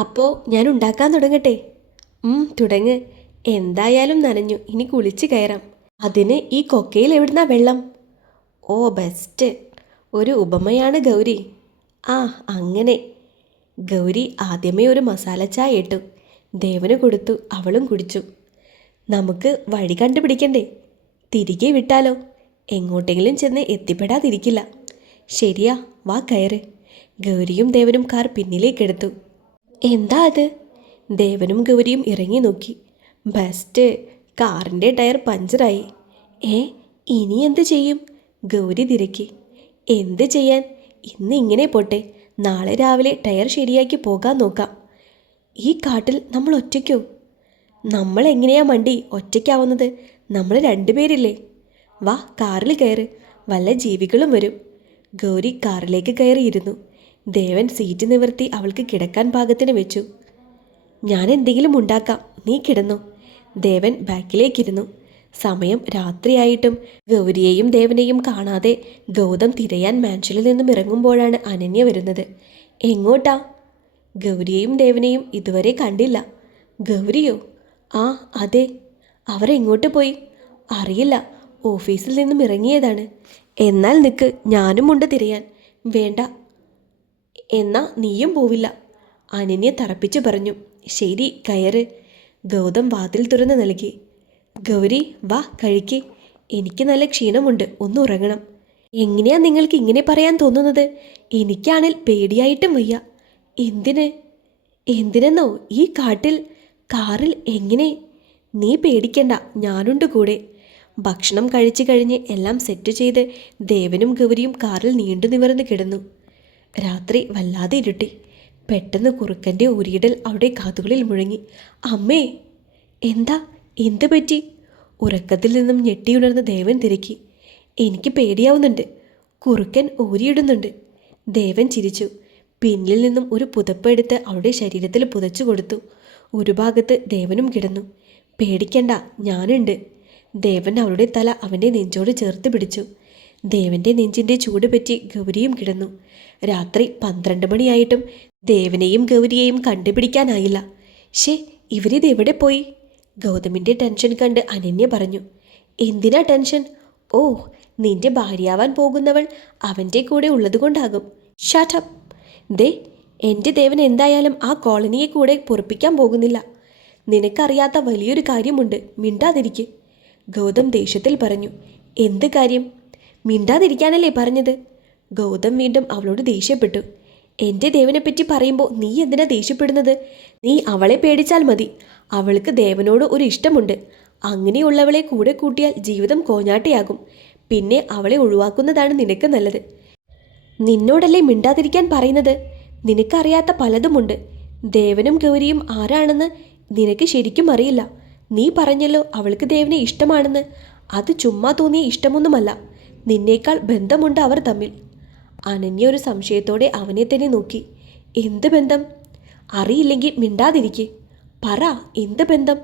അപ്പോൾ ഞാൻ ഉണ്ടാക്കാൻ തുടങ്ങട്ടെ? തുടങ്ങ്. എന്തായാലും നനഞ്ഞു, ഇനി കുളിച്ച് കയറാം. അതിന് ഈ കൊക്കയിൽ എവിടുന്നാ വെള്ളം? ഓ ബെസ്റ്റ്, ഒരു ഉപമയാണ് ഗൗരി. ആ അങ്ങനെ. ഗൗരി ആദ്യമേ ഒരു മസാല ചായ ഇട്ടു. ദേവന് കൊടുത്തു, അവളും കുടിച്ചു. നമുക്ക് വഴി കണ്ടുപിടിക്കണ്ടേ? തിരികെ വിട്ടാലോ? എങ്ങോട്ടെങ്കിലും ചെന്ന് എത്തിപ്പെടാതിരിക്കില്ല. ശരിയാ, വാ കയറ്. ഗൗരിയും ദേവനും കാർ പിന്നിലേക്കെടുത്തു. എന്താ അത്? ദേവനും ഗൗരിയും ഇറങ്ങി നോക്കി. ബെസ്റ്റ്, കാറിൻ്റെ ടയർ പഞ്ചറായി. ഏ, ഇനി എന്ത് ചെയ്യും? ഗൗരി തിരക്കി. എന്ത് ചെയ്യാൻ? ഇന്ന് ഇങ്ങനെ പോട്ടെ, നാളെ രാവിലെ ടയർ ശരിയാക്കി പോകാൻ നോക്കാം. ഈ കാട്ടിൽ നമ്മൾ ഒറ്റയ്ക്കോ? നമ്മൾ എങ്ങനെയാ മണ്ടി ഒറ്റയ്ക്കാവുന്നത്? നമ്മൾ രണ്ടുപേരില്ലേ? വാ കാറിൽ കയറ്, വല്ല ജീവികളും വരും. ഗൗരി കാറിലേക്ക് കയറിയിരുന്നു. ദേവൻ സീറ്റ് നിവർത്തി അവൾക്ക് കിടക്കാൻ പാകത്തിന് വെച്ചു. ഞാൻ എന്തെങ്കിലും ഉണ്ടാക്കാം, നീ കിടന്നു. ദേവൻ ബാക്കിലേക്കിരുന്നു. സമയം രാത്രിയായിട്ടും ഗൗരിയെയും ദേവനെയും കാണാതെ ഗൗതം തിരയാൻ മാൻഷനിൽ നിന്നും ഇറങ്ങുമ്പോഴാണ് അനന്യ വരുന്നത്. എങ്ങോട്ടാ? ഗൗരിയെയും ദേവനെയും ഇതുവരെ കണ്ടില്ല. ഗൗരിയോ? ആ അതെ. അവർ എങ്ങോട്ട് പോയി? അറിയില്ല, ഓഫീസിൽ നിന്നും ഇറങ്ങിയതാണ്. എന്നാൽ നിൽക്ക്, ഞാനും ഉണ്ട് തിരയാൻ. വേണ്ട, എന്നാ നീയും പോവില്ല, അനന്യ തറപ്പിച്ചു പറഞ്ഞു. ശരി, കയറ്. ഗൗതം വാതിൽ തുറന്ന് നൽകി. ഗൗരി, വാ കഴിക്ക്. എനിക്ക് നല്ല ക്ഷീണമുണ്ട്, ഒന്ന് ഉറങ്ങണം. എങ്ങനെയാ നിങ്ങൾക്ക് ഇങ്ങനെ പറയാൻ തോന്നുന്നത്? എനിക്കാണെങ്കിൽ പേടിയായിട്ടും വയ്യ. എന്തിന്? എന്തിനെന്നോ? ഈ കാട്ടിൽ, കാറിൽ എങ്ങനെ? നീ പേടിക്കണ്ട, ഞാനുണ്ട് കൂടെ. ഭക്ഷണം കഴിച്ചു കഴിഞ്ഞ് എല്ലാം സെറ്റ് ചെയ്ത് ദേവനും ഗൗരിയും കാറിൽ നീണ്ടു നിവർന്ന് കിടന്നു. രാത്രി വല്ലാതെ ഇരുട്ടി. പെട്ടെന്ന് കുറുക്കൻ്റെ ഊരിയിടൽ അവിടെ കാതുകളിൽ മുഴങ്ങി. അമ്മേ! എന്താ? എന്ത് പറ്റി? ഉറക്കത്തിൽ നിന്നും ഞെട്ടിയുണർന്ന് ദേവൻ തിരക്കി. എനിക്ക് പേടിയാവുന്നുണ്ട്, കുറുക്കൻ ഊരിയിടുന്നുണ്ട്. ദേവൻ ചിരിച്ചു. പിന്നിൽ നിന്നും ഒരു പുതപ്പ് എടുത്ത് അവളുടെ ശരീരത്തിൽ പുതച്ചു കൊടുത്തു. ഒരു ഭാഗത്ത് ദേവനും കിടന്നു. പേടിക്കണ്ട, ഞാനുണ്ട്. ദേവൻ അവളുടെ തല അവൻ്റെ നെഞ്ചോട് ചേർത്ത് പിടിച്ചു. ദേവൻ്റെ നെഞ്ചിൻ്റെ ചൂട് പറ്റി ഗൗരിയും കിടന്നു. രാത്രി 12 മണിയായിട്ടും ദേവനെയും ഗൗരിയെയും കണ്ടുപിടിക്കാനായില്ല. ഇവരിത് എവിടെ പോയി? ഗൗതമിൻ്റെ ടെൻഷൻ കണ്ട് അനന്യ പറഞ്ഞു. എന്തിനാ ടെൻഷൻ? ഓ, നിന്റെ ഭാര്യയാവാൻ പോകുന്നവൾ അവൻ്റെ കൂടെ ഉള്ളതുകൊണ്ടാകും. ഷാട്ടപ്പ്. ദേ, എൻ്റെ ദേവൻ എന്തായാലും ആ കോളനിയെ കൂടെ പൊറപ്പിക്കാൻ പോകുന്നില്ല. നിനക്കറിയാത്ത വലിയൊരു കാര്യമുണ്ട്, മിണ്ടാതിരിക്ക്. ഗൗതം ദേഷ്യത്തിൽ പറഞ്ഞു. എന്ത് കാര്യം? മിണ്ടാതിരിക്കാനല്ലേ പറഞ്ഞത്? ഗൗതം വീണ്ടും അവളോട് ദേഷ്യപ്പെട്ടു. എൻ്റെ ദേവനെപ്പറ്റി പറയുമ്പോൾ നീ എന്തിനാ ദേഷ്യപ്പെടുന്നത്? നീ അവളെ പേടിച്ചാൽ മതി. അവൾക്ക് ദേവനോട് ഒരു ഇഷ്ടമുണ്ട്. അങ്ങനെയുള്ളവളെ കൂടെ കൂട്ടിയാൽ ജീവിതം കോഞ്ഞാട്ടിയാകും. പിന്നെ അവളെ ഒഴിവാക്കുന്നതാണ് നിനക്ക് നല്ലത്. നിന്നോടല്ലേ മിണ്ടാതിരിക്കാൻ പറയുന്നത്? നിനക്കറിയാത്ത പലതുമുണ്ട്. ദേവനും ഗൗരിയും ആരാണെന്ന് നിനക്ക് ശരിക്കും അറിയില്ല. നീ പറഞ്ഞല്ലോ അവൾക്ക് ദേവനെ ഇഷ്ടമാണെന്ന്. അത് ചുമ്മാ തോന്നിയ ഇഷ്ടമൊന്നുമല്ല. നിന്നേക്കാൾ ബന്ധമുണ്ട് അവർ തമ്മിൽ. അനന്യ ഒരു സംശയത്തോടെ അവനെ തന്നെ നോക്കി. എന്ത് ബന്ധം? അറിയില്ലെങ്കിൽ മിണ്ടാതിരിക്കെ. പറ, എന്ത് ബന്ധം?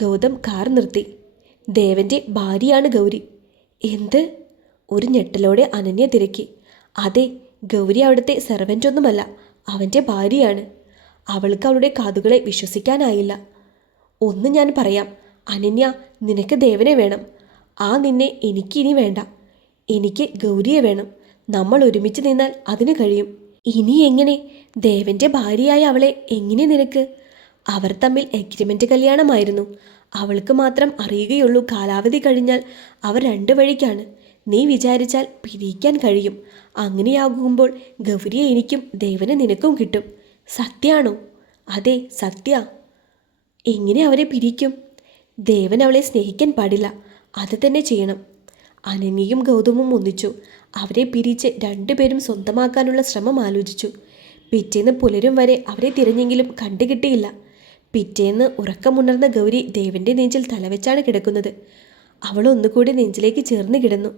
ഗൗതം കാർ നിർത്തി. ദേവൻ്റെ ഭാര്യയാണ് ഗൗരി. എന്ത്? ഒരു ഞെട്ടലോടെ അനന്യ തിരക്കി. അതെ, ഗൗരി അവിടുത്തെ സെർവൻ്റ് ഒന്നുമല്ല, അവൻ്റെ ഭാര്യയാണ്. അവൾക്ക് അവളുടെ കാതുകളെ വിശ്വസിക്കാനായില്ല. ഒന്ന് ഞാൻ പറയാം, അനന്യ, നിനക്ക് ദേവനെ വേണം. ആ നിന്നെ എനിക്കിനി വേണ്ട. എനിക്ക് ഗൗരിയെ വേണം. നമ്മൾ ഒരുമിച്ച് നിന്നാൽ അതിന് കഴിയും. ഇനി എങ്ങനെ? ദേവൻ്റെ ഭാര്യയായ അവളെ എങ്ങനെ നിനക്ക്? അവർ തമ്മിൽ എഗ്രിമെൻ്റ് കല്യാണമായിരുന്നു. അവൾക്ക് മാത്രം അറിയുകയുള്ളൂ കാലാവധി കഴിഞ്ഞാൽ അവർ 2 വഴിക്കാണ്. നീ വിചാരിച്ചാൽ പിരിക്കാൻ കഴിയും. അങ്ങനെയാകുമ്പോൾ ഗൗരിയെ എനിക്കും ദേവനെ നിനക്കും കിട്ടും. സത്യാണോ? അതെ, സത്യ. എങ്ങനെ അവരെ പിരിക്കും? ദേവൻ അവളെ സ്നേഹിക്കാൻ പാടില്ല, അത് തന്നെ ചെയ്യണം. അനന്യയും ഗൗതമും ഒന്നിച്ചു. അവരെ പിരിച്ച് 2 പേരും സ്വന്തമാക്കാനുള്ള ശ്രമം ആലോചിച്ചു. പിറ്റേന്ന് പുലരും വരെ അവരെ തിരഞ്ഞെങ്കിലും കണ്ടുകിട്ടിയില്ല. പിറ്റേന്ന് ഉറക്കമുണർന്ന ഗൗരി ദേവൻ്റെ നെഞ്ചിൽ തലവെച്ചാണ് കിടക്കുന്നത്. അവൾ ഒന്നുകൂടി നെഞ്ചിലേക്ക് ചേർന്ന് കിടന്നു.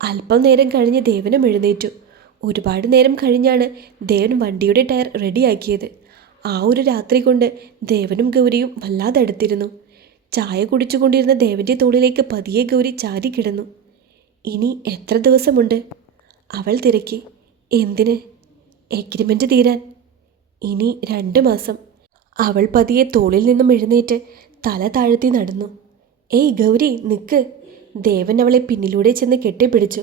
അല്പം നേരം കഴിഞ്ഞ് ദേവനും എഴുന്നേറ്റു. ഒരുപാട് നേരം കഴിഞ്ഞാണ് ദേവൻ വണ്ടിയുടെ ടയർ റെഡിയാക്കിയത്. ആ ഒരു രാത്രി കൊണ്ട് ദേവനും ഗൗരിയും വല്ലാതെ അടുത്തിരുന്നു. ചായ കുടിച്ചുകൊണ്ടിരുന്ന ദേവൻ്റെ തോളിലേക്ക് പതിയെ ഗൗരി ചാരി കിടന്നു. ഇനി എത്ര ദിവസമുണ്ട്? അവൾ തിരക്കി. എന്തിന്? എഗ്രിമെൻ്റ് തീരാൻ. ഇനി 2 മാസം. അവൾ പതിയെ തോളിൽ നിന്നും എഴുന്നേറ്റ് തല താഴ്ത്തി നടന്നു. ഏയ് ഗൗരി, നിക്ക്! ദേവൻ അവളെ പിന്നിലൂടെ ചെന്ന് കെട്ടിപ്പിടിച്ചു.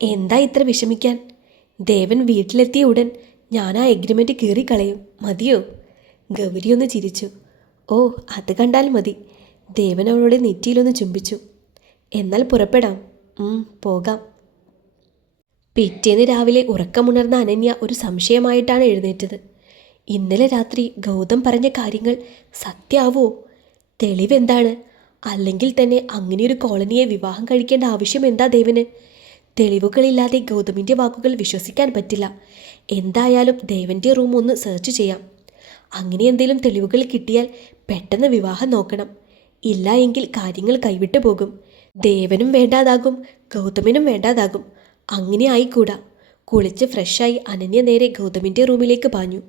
എന്താ ഇത്ര വിഷമിക്കാൻ? ദേവൻ വീട്ടിലെത്തിയ ഉടൻ ഞാൻ ആ എഗ്രിമെൻ്റ് കീറിക്കളയും. മതിയോ? ഗൗരി ഒന്ന് ചിരിച്ചു. ഓ, അത് കണ്ടാൽ മതി. ദേവൻ അവളുടെ നെറ്റിയിലൊന്ന് ചുംബിച്ചു. എന്നാൽ പുറപ്പെടാം. പോകാം. പിറ്റേന്ന് രാവിലെ ഉറക്കമുണർന്ന അനന്യ ഒരു സംശയമായിട്ടാണ് എഴുന്നേറ്റത്. ഇന്നലെ രാത്രി ഗൗതം പറഞ്ഞ കാര്യങ്ങൾ സത്യാവോ? തെളിവെന്താണ്? അല്ലെങ്കിൽ തന്നെ അങ്ങനെയൊരു കോളനിയെ വിവാഹം കഴിക്കേണ്ട ആവശ്യം എന്താ ദേവന്? തെളിവുകളില്ലാതെ ഗൗതമിൻ്റെ വാക്കുകൾ വിശ്വസിക്കാൻ പറ്റില്ല. എന്തായാലും ദേവൻ്റെ റൂം ഒന്ന് സെർച്ച് ചെയ്യാം. അങ്ങനെ എന്തെങ്കിലും തെളിവുകൾ കിട്ടിയാൽ പെട്ടെന്ന് വിവാഹം നോക്കണം. ഇല്ല എങ്കിൽ കാര്യങ്ങൾ കൈവിട്ടു പോകും. ദേവനും വേണ്ടാതാകും, ഗൗതമിനും വേണ്ടാതാകും. അങ്ങനെ ആയിക്കൂടാ. കുളിച്ച് ഫ്രഷായി അനന്യ നേരെ ഗൗതമിൻ്റെ റൂമിലേക്ക് പാഞ്ഞു.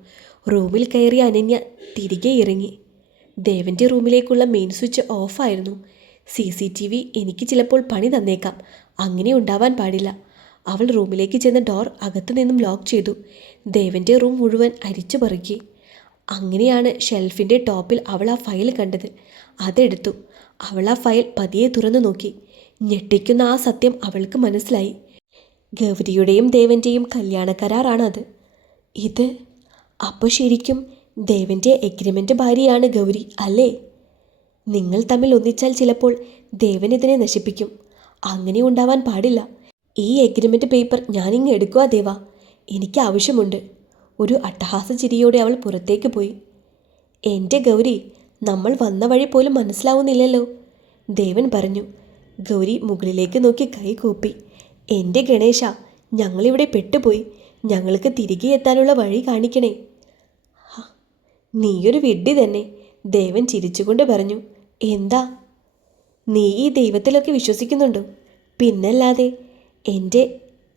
റൂമിൽ കയറിയ അനന്യ തിരികെ ഇറങ്ങി. ദേവൻ്റെ റൂമിലേക്കുള്ള മെയിൻ സ്വിച്ച് ഓഫായിരുന്നു. CCTV എനിക്ക് ചിലപ്പോൾ പണി തന്നേക്കാം. അങ്ങനെ ഉണ്ടാവാൻ പാടില്ല. അവൾ റൂമിലേക്ക് ചെന്ന് ഡോർ അകത്തു നിന്നും ലോക്ക് ചെയ്തു. ദേവൻ്റെ റൂം മുഴുവൻ അരിച്ചു പെറുക്കി. അങ്ങനെയാണ് ഷെൽഫിൻ്റെ ടോപ്പിൽ അവൾ ആ ഫയൽ കണ്ടത്. അതെടുത്തു. അവൾ ആ ഫയൽ പതിയെ തുറന്നു നോക്കി. ഞെട്ടിക്കുന്ന ആ സത്യം അവൾക്ക് മനസ്സിലായി. ഗൗരിയുടെയും ദേവൻ്റെയും കല്യാണ കരാറാണത്. ഇത് അപ്പോൾ ശരിക്കും ദേവൻ്റെ എഗ്രിമെൻ്റ് ഭാര്യയാണ് ഗൗരി അല്ലേ? നിങ്ങൾ തമ്മിൽ ഒന്നിച്ചാൽ ചിലപ്പോൾ ദേവൻ ഇതിനെ നശിപ്പിക്കും. അങ്ങനെ ഉണ്ടാവാൻ പാടില്ല. ഈ എഗ്രിമെൻ്റ് പേപ്പർ ഞാനിങ്ങ് എടുക്കുക ദേവ. എനിക്ക് ആവശ്യമുണ്ട്. ഒരു അട്ടഹാസ ചിരിയോടെ അവൾ പുറത്തേക്ക് പോയി. എൻ്റെ ഗൗരി, നമ്മൾ വന്ന വഴി പോലും മനസ്സിലാവുന്നില്ലല്ലോ, ദേവൻ പറഞ്ഞു. ഗൗരി മുകളിലേക്ക് നോക്കി കൈ കൂപ്പി. എൻ്റെ ഗണേശ, ഞങ്ങളിവിടെ പെട്ടുപോയി. ഞങ്ങൾക്ക് തിരികെ എത്താനുള്ള വഴി കാണിക്കണേ. നീയൊരു വിഡ്ഢി തന്നെ, ദേവൻ ചിരിച്ചുകൊണ്ട് പറഞ്ഞു. എന്താ? നീ ഈ ദൈവത്തിലൊക്കെ വിശ്വസിക്കുന്നുണ്ടോ? പിന്നല്ലാതെ. എൻ്റെ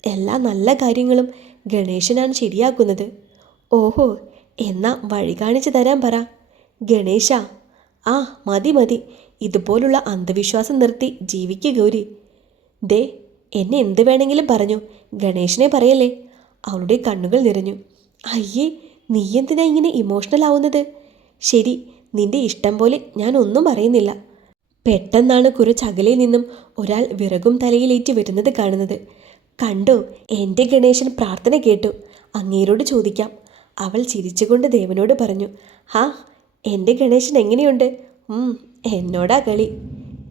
എല്ലാ നല്ല കാര്യങ്ങളും ഗണേശനാണ് ശരിയാക്കുന്നത്. ഓഹോ, എന്നാ വഴി കാണിച്ചു തരാൻ പറ ഗണേശ. ആ മതി മതി, ഇതുപോലുള്ള അന്ധവിശ്വാസം നിർത്തി ജീവിക്കുക ഗൗരി. ദേ, എന്നെ എന്ത് വേണമെങ്കിലും പറഞ്ഞു, ഗണേശനെ പറയല്ലേ. അവളുടെ കണ്ണുകൾ നിറഞ്ഞു. അയ്യേ, നീ എന്തിനാ ഇങ്ങനെ ഇമോഷണൽ ആവുന്നത്? ശരി, നിന്റെ ഇഷ്ടം പോലെ, ഞാൻ ഒന്നും പറയുന്നില്ല. പെട്ടെന്നാണ് കുറച്ചകലെ നിന്നും ഒരാൾ വിറകും തലയിലേറ്റ് വരുന്നത് കാണുന്നത്. കണ്ടോ, എൻ്റെ ഗണേശൻ പ്രാർത്ഥന കേട്ടു. അങ്ങേരോട് ചോദിക്കാം, അവൾ ചിരിച്ചുകൊണ്ട് ദേവനോട് പറഞ്ഞു. ഹാ, എൻ്റെ ഗണേശൻ എങ്ങനെയുണ്ട്? എന്നോടാ കളി.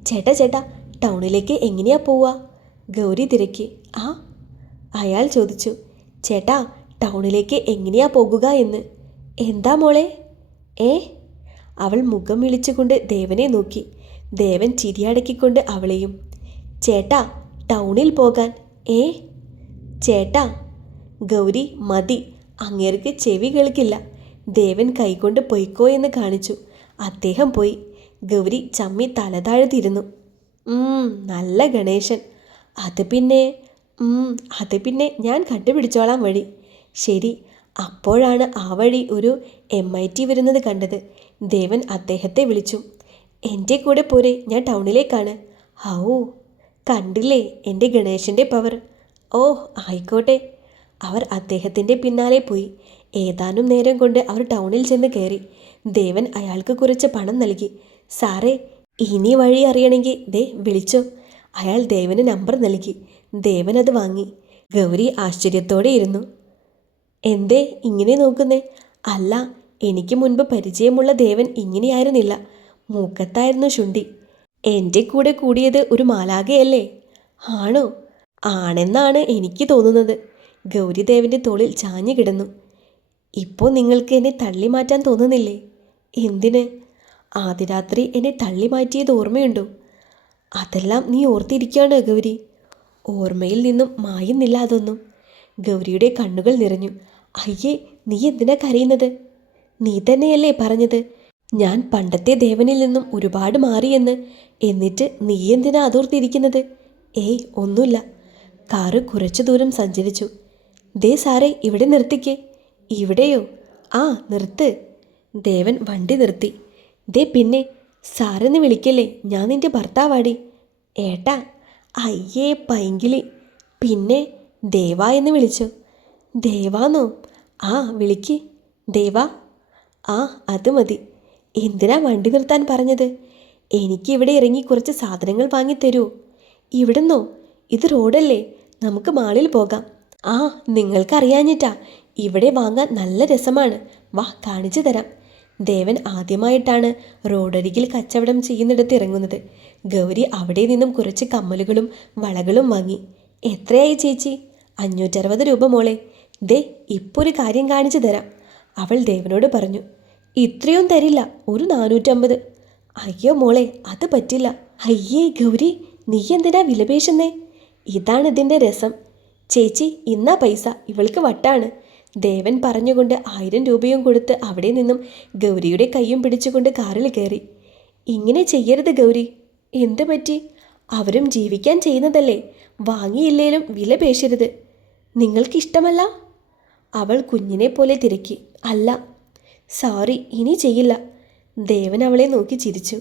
ചേട്ടാ ചേട്ടാ, ടൗണിലേക്ക് എങ്ങനെയാ പോവുക? ഗൗരി തിരക്കി. അയാൾ ചോദിച്ചു. ചേട്ടാ, ടൗണിലേക്ക് എങ്ങനെയാ പോകുക എന്ന്. എന്താ മോളെ? അവൾ മുഖം വിളിച്ചുകൊണ്ട് ദേവനെ നോക്കി. ദേവൻ ചിരിയടക്കിക്കൊണ്ട് അവളെയും. ചേട്ടാ, ടൗണിൽ പോകാൻ. ചേട്ടാ. ഗൗരി മതി, അങ്ങേർക്ക് ചെവി കേൾക്കില്ല. ദേവൻ കൈകൊണ്ട് പൊയ്ക്കോ എന്ന് കാണിച്ചു. അദ്ദേഹം പോയി. ഗൗരി ചമ്മി തലതാഴ്ത്തിരുന്നു. നല്ല ഗണേശൻ. അത് പിന്നെ ഞാൻ കണ്ടുപിടിച്ചോളാം വഴി. ശരി. അപ്പോഴാണ് ആ വഴി ഒരു MIT വരുന്നത് കണ്ടത്. ദേവൻ അദ്ദേഹത്തെ വിളിച്ചു. എൻ്റെ കൂടെ പോരെ, ഞാൻ ടൗണിലേക്കാണ്. കണ്ടില്ലേ എൻ്റെ ഗണേശൻ്റെ പവർ. ആയിക്കോട്ടെ. അവർ അദ്ദേഹത്തിൻ്റെ പിന്നാലെ പോയി. ഏതാനും നേരം കൊണ്ട് അവർ ടൗണിൽ ചെന്ന് കയറി. ദേവൻ അയാൾക്ക് കുറച്ച് പണം നൽകി. സാറേ, ഇനി വഴി അറിയണമെങ്കിൽ ദേ വിളിച്ചോ. അയാൾ ദേവന് നമ്പർ നൽകി. ദേവൻ അത് വാങ്ങി. ഗൗരി ആശ്ചര്യത്തോടെ ഇരുന്നു. എന്തേ ഇങ്ങനെ നോക്കുന്നേ? അല്ല, എനിക്ക് മുൻപ് പരിചയമുള്ള ദേവൻ ഇങ്ങനെയായിരുന്നില്ല. മൂക്കത്തായിരുന്നു ശുണ്ഠി. എൻ്റെ കൂടെ കൂടിയത് ഒരു മാലാഖയല്ലേ? ആണോ? ആണെന്നാണ് എനിക്ക് തോന്നുന്നത്. ഗൗരി ദേവൻ്റെ തോളിൽ ചാഞ്ഞു കിടന്നു. ഇപ്പോൾ നിങ്ങൾക്ക് എന്നെ തള്ളി മാറ്റാൻ തോന്നുന്നില്ലേ? എന്തിന്? ആദ്യ രാത്രി എന്നെ തള്ളി മാറ്റിയത് ഓർമ്മയുണ്ടോ? അതെല്ലാം നീ ഓർത്തിരിക്കുകയാണ് ഗൗരി. ഓർമ്മയിൽ നിന്നും മായുന്നില്ല അതൊന്നും. ഗൗരിയുടെ കണ്ണുകൾ നിറഞ്ഞു. അയ്യേ, നീ എന്തിനാ കരയുന്നത്? നീ തന്നെയല്ലേ പറഞ്ഞത് ഞാൻ പണ്ടത്തെ ദേവനിൽ നിന്നും ഒരുപാട് മാറിയെന്ന്. എന്നിട്ട് നീ എന്തിനാ അതോർത്തിരിക്കുന്നത്? ഒന്നുമില്ല. കാറ് കുറച്ചു ദൂരം സഞ്ചരിച്ചു. ദേ സാറേ, ഇവിടെ നിർത്തിക്കേ. ഇവിടെയോ? നിർത്ത്. ദേവൻ വണ്ടി നിർത്തി. ദേ പിന്നെ, സാറെന്ന് വിളിക്കല്ലേ, ഞാൻ നിൻ്റെ ഭർത്താവാടി. ഏട്ടാ. അയ്യേ പൈങ്കിളി. പിന്നെ ദേവ എന്ന് വിളിച്ചോ? ദേവാന്നോ? വിളിക്ക്. ദേവാ, ആ അത് മതി. എന്തിനാ വണ്ടി നിർത്താൻ പറഞ്ഞത്? എനിക്കിവിടെ ഇറങ്ങി കുറച്ച് സാധനങ്ങൾ വാങ്ങിത്തരുമോ? ഇവിടുന്നോ? ഇത് റോഡല്ലേ, നമുക്ക് മാളിൽ പോകാം. ആ, നിങ്ങൾക്കറിയാഞ്ഞിട്ടാ, ഇവിടെ വാങ്ങാൻ നല്ല രസമാണ്. വാ, കാണിച്ചു തരാം. ദേവൻ ആദ്യമായിട്ടാണ് റോഡരികിൽ കച്ചവടം ചെയ്യുന്നിടത്ത് ഇറങ്ങുന്നത്. ഗൗരി അവിടെ നിന്നും കുറച്ച് കമ്മലുകളും വളകളും വാങ്ങി. എത്രയായി ചേച്ചി? 560 രൂപ മോളെ. ദേ, ഇപ്പോൾ ഒരു കാര്യം കാണിച്ചു തരാം, അവൾ ദേവനോട് പറഞ്ഞു. ഇത്രയും തരില്ല, ഒരു 450. അയ്യോ മോളെ, അത് പറ്റില്ല. അയ്യേ ഗൗരി, നീ എന്തിനാ വിലപേശുന്നേ? ഇതാണ് ഇതിൻ്റെ രസം. ചേച്ചി, ഇന്നാ പൈസ, ഇവൾക്ക് വട്ടാണ്. ദേവൻ പറഞ്ഞുകൊണ്ട് 1000 രൂപയും കൊടുത്ത് അവിടെ നിന്നും ഗൗരിയുടെ കൈയും പിടിച്ചുകൊണ്ട് കാറിൽ കയറി. ഇങ്ങനെ ചെയ്യരുത് ഗൗരി. എന്തു പറ്റി? അവരും ജീവിക്കാൻ ചെയ്യുന്നതല്ലേ, വാങ്ങിയില്ലേലും വില പേശരുത്. നിങ്ങൾക്കിഷ്ടമല്ല? അവൾ കുഞ്ഞിനെ പോലെ തിരക്കി. അല്ല, സോറി, ഇനി ചെയ്യില്ല. ദേവൻ അവളെ നോക്കി ചിരിച്ചു.